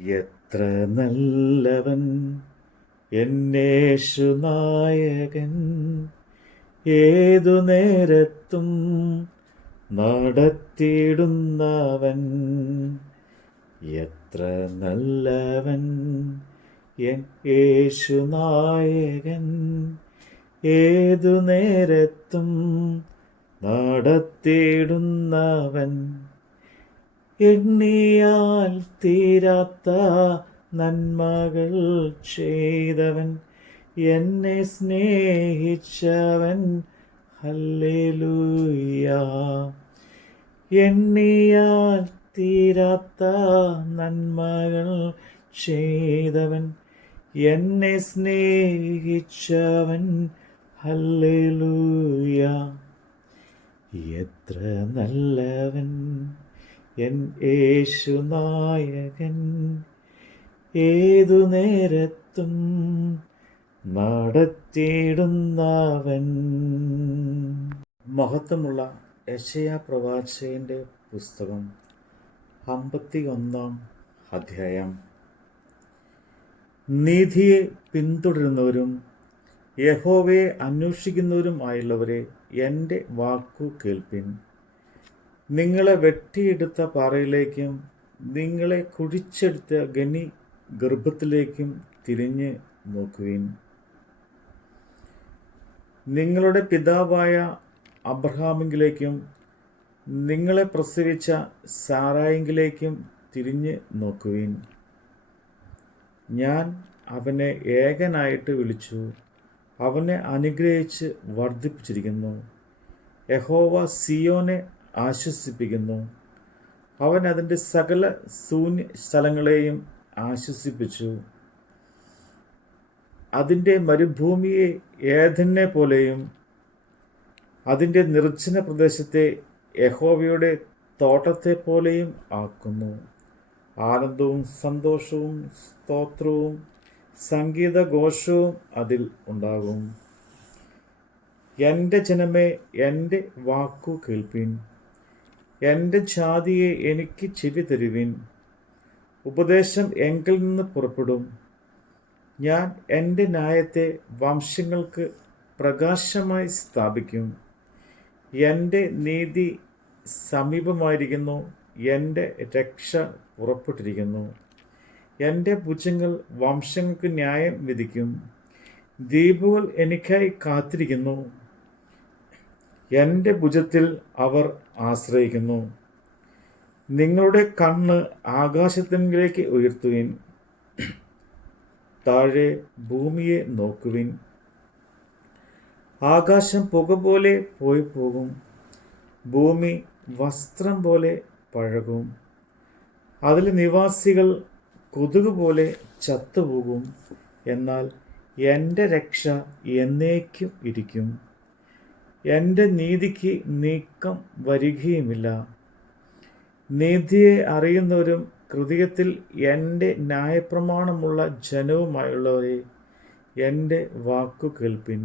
എത്ര നല്ലവൻ എന്നേശുനായകൻ ഏതു നേരത്തും നടത്തിയിടുന്നവൻ. എത്ര നല്ലവൻ എൻ യേശുനായകൻ ഏതു നേരത്തും നടത്തിയിടുന്നവൻ. എണ്ണിയാൽ തീരാത്ത നന്മകൾ ചെയ്തവൻ എന്നെ സ്നേഹിച്ചവൻ. ഹല്ലേലൂയ. എണ്ണിയാൽ തീരാത്ത നന്മകൾ ചെയ്തവൻ എന്നെ സ്നേഹിച്ചവൻ. ഹല്ലേലൂയ. എത്ര നല്ലവൻ. എൻ യേശു നായകൻ ഏതു നേരത്തും നടത്തിയിടുന്നവൻ. മഹത്വമുള്ള യശയ പ്രവാചകന്റെ പുസ്തകം അമ്പത്തി ഒന്നാം അധ്യായം. നീതിയെ പിന്തുടരുന്നവരും യഹോവയെ അന്വേഷിക്കുന്നവരും ആയുള്ളവരെ എന്റെ വാക്കു കേൾപ്പിൻ. നിങ്ങളെ വെട്ടിയെടുത്ത പാറയിലേക്കും നിങ്ങളെ കുഴിച്ചെടുത്ത ഗനി ഗർഭത്തിലേക്കും തിരിഞ്ഞ് നോക്കുവിൻ. നിങ്ങളുടെ പിതാവായ അബ്രഹാമിങ്കിലേക്കും നിങ്ങളെ പ്രസവിച്ച സാറായെങ്കിലേക്കും തിരിഞ്ഞ് നോക്കുവിൻ. ഞാൻ അവനെ ഏകനായിട്ട് വിളിച്ചു. അവനെ അനുഗ്രഹിച്ച് വർദ്ധിപ്പിച്ചിരിക്കുന്നു. യഹോവ സിയോനെ ആശ്വസിപ്പിക്കുന്നു. അവൻ അതിന്റെ സകല ശൂന്യ സ്ഥലങ്ങളെയും ആശ്വസിപ്പിച്ചു. അതിന്റെ മരുഭൂമിയെ ഏതന്നെ പോലെയും അതിന്റെ നിർജന പ്രദേശത്തെ യഹോവയുടെ തോട്ടത്തെ പോലെയും ആക്കുന്നു. ആനന്ദവും സന്തോഷവും സ്തോത്രവും സംഗീതഘോഷവും അതിൽ ഉണ്ടാകും. എന്റെ ജനമേ എന്റെ വാക്കു കേൾപ്പിൻ. എന്റെ ജാതിയെ എനിക്ക് ചെവി തരുവിൻ. ഉപദേശം എങ്കിൽ നിന്ന് പുറപ്പെടും. ഞാൻ എന്റെ ന്യായത്തെ വംശങ്ങൾക്ക് പ്രകാശമായി സ്ഥാപിക്കും. എന്റെ നീതി സമീപമായിരിക്കുന്നു. എന്റെ രക്ഷ പുറപ്പെട്ടിരിക്കുന്നു. എന്റെ ഭുജങ്ങൾ വംശങ്ങൾക്ക് ന്യായം വിധിക്കും. ദ്വീപുകൾ എനിക്കായി കാത്തിരിക്കുന്നു. എന്റെ ഭുജത്തിൽ അവർ ആശ്രയിക്കുന്നു. നിങ്ങളുടെ കണ്ണ് ആകാശത്തിലേക്ക് ഉയർത്തുവിൻ. താഴെ ഭൂമിയെ നോക്കുവിൻ. ആകാശം പുക പോലെ പോയി പോകും. ഭൂമി വസ്ത്രം പോലെ പഴകും. അതിലെ നിവാസികൾ കൊതുക് പോലെ ചത്തുപോകും. എന്നാൽ എന്റെ രക്ഷ എന്നേക്കും ഇരിക്കും. എന്റെ നീതിക്ക് നീക്കം വരികയുമില്ല. നീതിയെ അറിയുന്നവരും ഹൃദയത്തിൽ എന്റെ ന്യായപ്രമാണമുള്ള ജനവുമായുള്ളവരെ എന്റെ വാക്കു കേൾപ്പിൻ.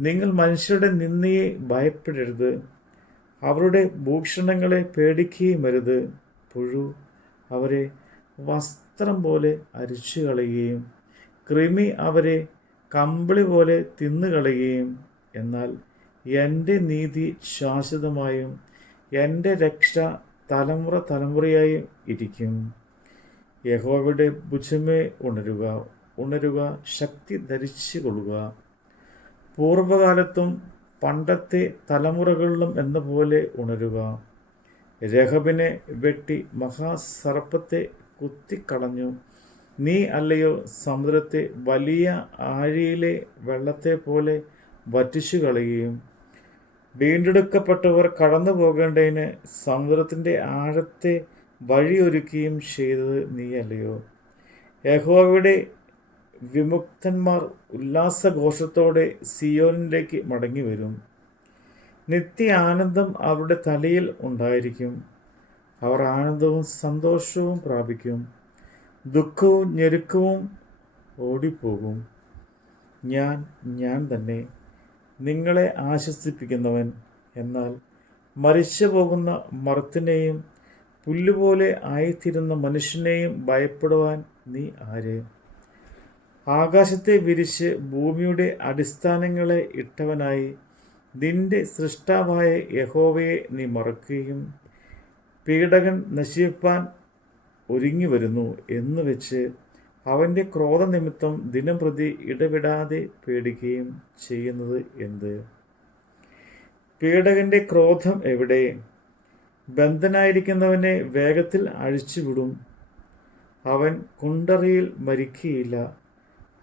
നിങ്ങൾ മനുഷ്യരുടെ നിന്നയെ ഭയപ്പെടരുത്. അവരുടെ ഭൂഷണങ്ങളെ പേടിക്കുകയും വരുത് പുഴു അവരെ വസ്ത്രം പോലെ അരിച്ചു കളയുകയും കൃമി അവരെ കമ്പിളി പോലെ തിന്നുകളയുകയും എന്നാൽ എന്റെ നീതി ശാശ്വതമായും എന്റെ രക്ഷ തലമുറ തലമുറയായും ഇരിക്കും. യഹോവയുടെ ഭുജമേ ഉണരുക ഉണരുക ശക്തി ധരിച്ചു കൊള്ളുക. പൂർവകാലത്തും പണ്ടത്തെ തലമുറകളിലും എന്ന പോലെ ഉണരുക. രഹബിനെ വെട്ടി മഹാസർപ്പത്തെ കുത്തിക്കളഞ്ഞു. നീ അല്ലയോ സമുദ്രത്തെ വലിയ ആഴിയിലെ വെള്ളത്തെ പോലെ വറ്റിച്ചു കളയുകയും വീണ്ടെടുക്കപ്പെട്ടവർ കടന്നു പോകേണ്ടതിന് സമുദ്രത്തിന്റെ ആഴത്തെ വഴിയൊരുക്കുകയും ചെയ്തത് നീയല്ലയോ? യഹോവയുടെ വിമുക്തന്മാർ ഉല്ലാസഘോഷത്തോടെ സിയോനിലേക്ക് മടങ്ങി വരും നിത്യ ആനന്ദം അവരുടെ തലയിൽ ഉണ്ടായിരിക്കും. അവർ ആനന്ദവും സന്തോഷവും പ്രാപിക്കും. ദുഃഖവും ഞെരുക്കവും ഓടിപ്പോകും. ഞാൻ ഞാൻ തന്നെ നിങ്ങളെ ആശ്വസിപ്പിക്കുന്നവൻ. എന്നാൽ മരിച്ചു പോകുന്ന മർത്തിനെയും പുല്ലുപോലെ ആയിത്തീരുന്ന മനുഷ്യനെയും ഭയപ്പെടുവാൻ നീ ആര്? ആകാശത്തെ വിരിച്ച് ഭൂമിയുടെ അടിസ്ഥാനങ്ങളെ ഇട്ടവനായി നിന്റെ സൃഷ്ടാവായ യഹോവയെ നീ മറക്കുകയും പീഡകൻ നശിപ്പാൻ ഒരുങ്ങി വരുന്നു എന്ന് വെച്ച് അവന്റെ ക്രോധനിമിത്തം ദിനം പ്രതി ഇടവിടാതെ പേടിക്കുകയും ചെയ്യുന്നത് എന്ത്? പീഡകന്റെ ക്രോധം എവിടെ? ബന്ധനായിരിക്കുന്നവനെ വേഗത്തിൽ അഴിച്ചുവിടും. അവൻ കുണ്ടറിയിൽ മരിക്കുകയില്ല.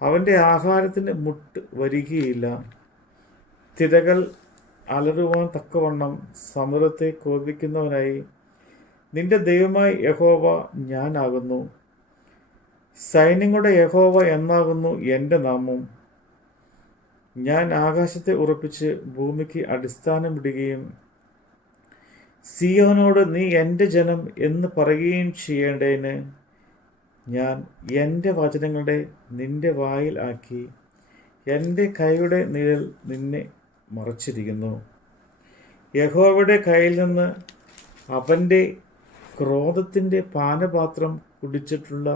അവന്റെ ആഹാരത്തിന് മുട്ട് വരികയില്ല. തിരകൾ അലറുവാൻ തക്കവണ്ണം സമുദ്രത്തെ കോപിക്കുന്നവനായി നിന്റെ ദൈവമായി യഹോവ ഞാനാകുന്നു. സൈന്യങ്ങളുടെ യഹോവ എന്നാകുന്നു എന്റെ നാമം. ഞാൻ ആകാശത്തെ ഉറപ്പിച്ച് ഭൂമിക്ക് അടിസ്ഥാനമിടുകയും സിയോനോട് നീ എന്റെ ജനം എന്ന് പറയുകയും ചെയ്യേണ്ടതിന് ഞാൻ എന്റെ വചനങ്ങളുടെ നിന്റെ വായിൽ ആക്കി എന്റെ കൈയുടെ നിഴൽ നിന്നെ മറച്ചിരിക്കുന്നു. യഹോവയുടെ കയ്യിൽ നിന്ന് അവന്റെ ക്രോധത്തിന്റെ പാനപാത്രം കുടിച്ചിട്ടുള്ള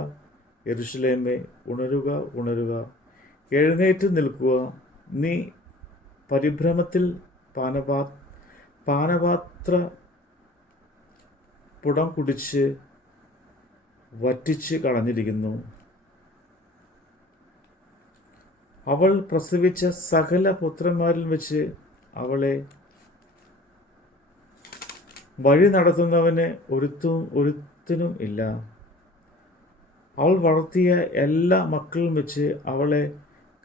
യെരുഷലേമേ ഉണരുക ഉണരുക. എഴുന്നേറ്റ് നിൽക്കുക. നീ പരിഭ്രമത്തിൽ പാനപാ പാനപാത്ര പുടം കുടിച്ച് വറ്റിച്ച് കളഞ്ഞിരിക്കുന്നു. അവൾ പ്രസവിച്ച സകല പുത്രന്മാരിൽ വെച്ച് അവളെ വഴി നടത്തുന്നവന് ഒരുത്തും ഒരുത്തിനും ഇല്ല. അവൾ വളർത്തിയ എല്ലാ മക്കളും വെച്ച് അവളെ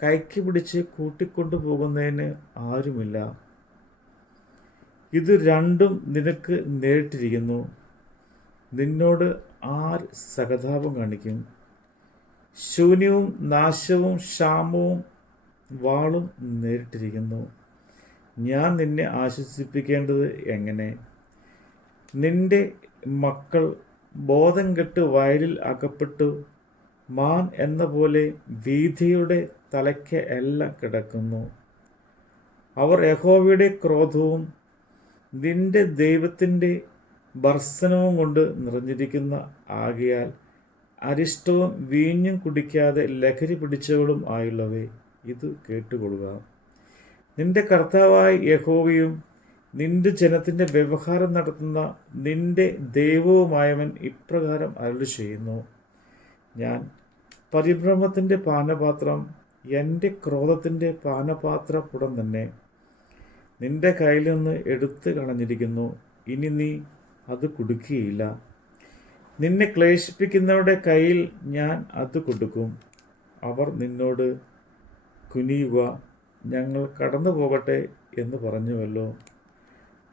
കൈക്ക് പിടിച്ച് കൂട്ടിക്കൊണ്ടു പോകുന്നതിന് ആരുമില്ല. ഇത് രണ്ടും നിനക്ക് നേരിട്ടിരിക്കുന്നു. നിന്നോട് ആർ സഹതാപം കാണിക്കും? ശൂന്യവും നാശവും ക്ഷാമവും വാളും നേരിട്ടിരിക്കുന്നു. ഞാൻ നിന്നെ ആശ്വസിപ്പിക്കേണ്ടത് എങ്ങനെ? നിന്റെ മക്കൾ ബോധം കെട്ട് വയലിൽ അകപ്പെട്ടു. മാൻ എന്ന പോലെ വീഥിയുടെ തലയ്ക്ക് എല്ലാം കിടക്കുന്നു. അവർ യഹോവയുടെ ക്രോധവും നിന്റെ ദൈവത്തിന്റെ ഭർസനവും കൊണ്ട് നിറഞ്ഞിരിക്കുന്ന ആകിയാൽ അരിഷ്ടവും വീഞ്ഞും കുടിക്കാതെ ലഹരി പിടിച്ചവളും ആയുള്ളവേ ഇത് കേട്ടുകൊള്ളുക. നിന്റെ കർത്താവായ യഹോവയും നിന്റെ ജനത്തിന്റെ വ്യവഹാരം നടത്തുന്ന നിന്റെ ദൈവവുമായവൻ ഇപ്രകാരം അരുളി ചെയ്യുന്നു ഞാൻ പരിഭ്രമത്തിന്റെ പാനപാത്രം എന്റെ ക്രോധത്തിന്റെ പാനപാത്ര പുടം തന്നെ നിന്റെ കയ്യിൽ നിന്ന് എടുത്തു കളഞ്ഞിരിക്കുന്നു. ഇനി നീ അത് കുടുക്കുകയില്ല. നിന്നെ ക്ലേശിപ്പിക്കുന്നവരുടെ കയ്യിൽ ഞാൻ അത് കൊടുക്കും. അവർ നിന്നോട് കുനിയുക ഞങ്ങൾ കടന്നു പോകട്ടെ എന്ന് പറഞ്ഞുവല്ലോ.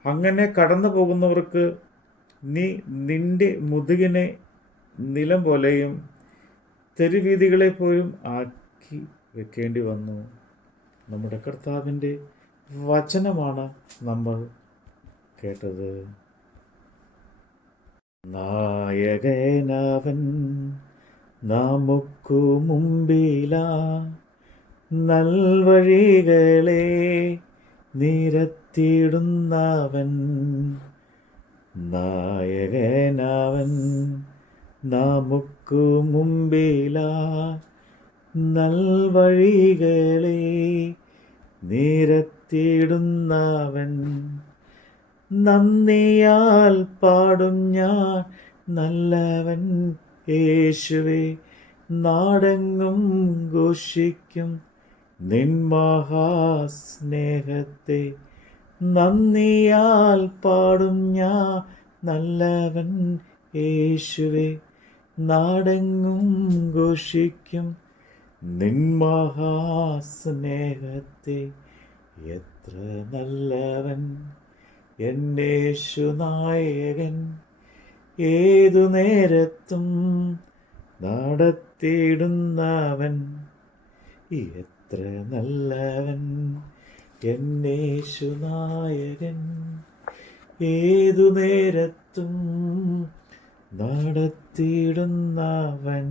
അങ്ങനെ കടന്നു പോകുന്നവർക്ക് നീ നിന്റെ മുതുകിനെ നിലം പോലെയും തെരുവീതികളെ പോലും ആക്കി വെക്കേണ്ടി വന്നു. നമ്മുടെ കർത്താവിന്റെ വചനമാണ് നമ്മൾ കേട്ടത്. നായകനാവൻ നമുക്കു മുമ്പിലാ നൽവഴികളെ നിരത്തിയിടുന്നവൻ നായകനാവൻ നമുക്കു മുമ്പില നൽവഴികളെ നിരത്തിയിടുന്നവൻ. നന്ദിയാൽ പാടും ഞാൻ നല്ലവൻ യേശുവേ നാടെങ്ങും ഘോഷിക്കും നിൻ മഹാസ്നേഹത്തെ നന്ദിയാൽ പാടും ഞാൻ നല്ലവൻ യേശുവെ. നാടെങ്ങും ഘോഷിക്കും നിൻ മഹാസ്നേഹത്തെ. എത്ര നല്ലവൻ എന്നേശു നായകൻ. ഏതു നേരത്തും നടത്തിയിടുന്നവൻ. എത്ര നല്ലവൻ എന്നേശു നായകൻ ഏതു നേരത്തും നടത്തിയിടുന്നവൻ.